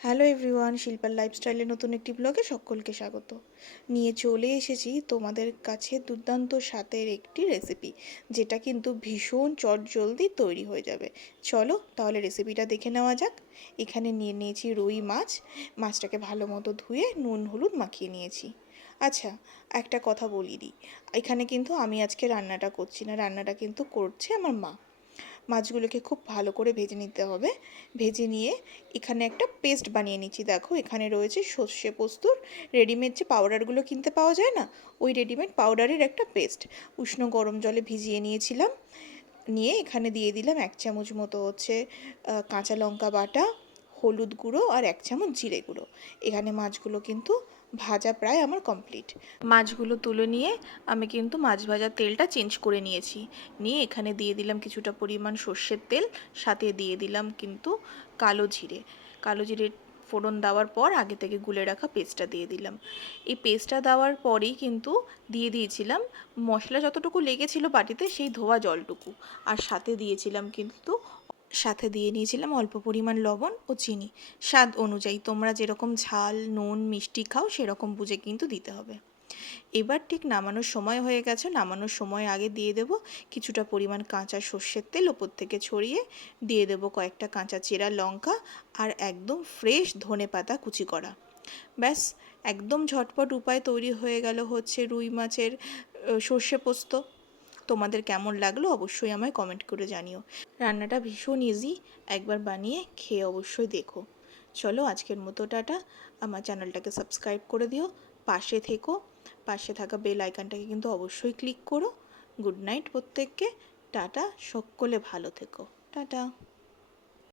Hello everyone, শিল্পার লাইফস্টাইলের নতুন একটি ব্লগে সকলকে স্বাগত। নিয়ে চলে এসেছি তোমাদের কাছে দুর্দান্ত স্বাদের একটি রেসিপি, যেটা কিন্তু ভীষণ চটজলদি তৈরি হয়ে যাবে। চলো তাহলে রেসিপিটা দেখে নেওয়া যাক। এখানে নিয়ে নিয়েছি রুই মাছ। মাছটাকে ভালো মতো ধুয়ে নুন হলুদ মাখিয়ে নিয়েছি। আচ্ছা, একটা কথা বলি দিই, এখানে কিন্তু আমি আজকে রান্নাটা করছি না, রান্নাটা কিন্তু করছে আমার মা। মাছগুলোকে খুব ভালো করে ভেজে নিতে হবে। ভেজে নিয়ে এখানে একটা পেস্ট বানিয়ে নিচ্ছি। দেখো, এখানে রয়েছে সর্ষে পোস্তর রেডিমেড যে পাউডারগুলো কিনতে পাওয়া যায় না, ওই রেডিমেড পাউডারের একটা পেস্ট উষ্ণ গরম জলে ভিজিয়ে নিয়েছিলাম। নিয়ে এখানে দিয়ে দিলাম 1 চামচ মতো হচ্ছে কাঁচা লঙ্কা বাটা, হলুদ গুঁড়ো আর 1 চামচ জিরে গুঁড়ো। এখানে মাছগুলো কিন্তু ভাজা প্রায় আমার কমপ্লিট। মাছগুলো তুলে নিয়ে আমি কিন্তু মাছ ভাজার তেলটা চেঞ্জ করে নিয়েছি। নিয়ে এখানে দিয়ে দিলাম কিছুটা পরিমাণ সর্ষের তেল, সাথে দিয়ে দিলাম কিন্তু কালো জিরে। কালো জিরে ফোড়ন দেওয়ার পর আগে থেকে গুলে রাখা পেস্টটা দিয়ে দিলাম। এই পেস্টটা দেওয়ার পরেই কিন্তু দিয়ে দিয়েছিলাম মশলা যতটুকু লেগেছিল বাটিতে সেই ধোয়া জলটুকু, আর সাথে দিয়ে নিয়েছিলাম অল্প পরিমাণ লবণ ও চিনি। স্বাদ অনুযায়ী তোমরা যেরকম ঝাল নুন মিষ্টি খাও সেরকম বুঝে কিন্তু দিতে হবে। এবার ঠিক নামানোর সময় হয়ে গেছে। নামানোর সময় আগে দিয়ে দেব কিছুটা পরিমাণ কাঁচা সর্ষের তেল, ওপর থেকে ছড়িয়ে দিয়ে দেব কয়েকটা কাঁচা চেরা লঙ্কা আর একদম ফ্রেশ ধনেপাতা কুচি করা। ব্যাস, একদম ঝটপট উপায় তৈরি হয়ে গেল হচ্ছে রুই মাছের সর্ষে পোস্ত। তোমাদের কেমন লাগলো অবশ্যই আমায় কমেন্ট করে জানিও। রান্নাটা ভীষণ ইজি, একবার বানিয়ে খেয়ে অবশ্যই দেখো। চলো আজকের মতো টাটা। আমার চ্যানেলটাকে সাবস্ক্রাইব করে দিও, পাশে থেকো। পাশে থাকা বেল আইকনটাকে কিন্তু অবশ্যই ক্লিক করো। গুড নাইট প্রত্যেককে। টাটা, সকলে ভালো থেকো। টাটা।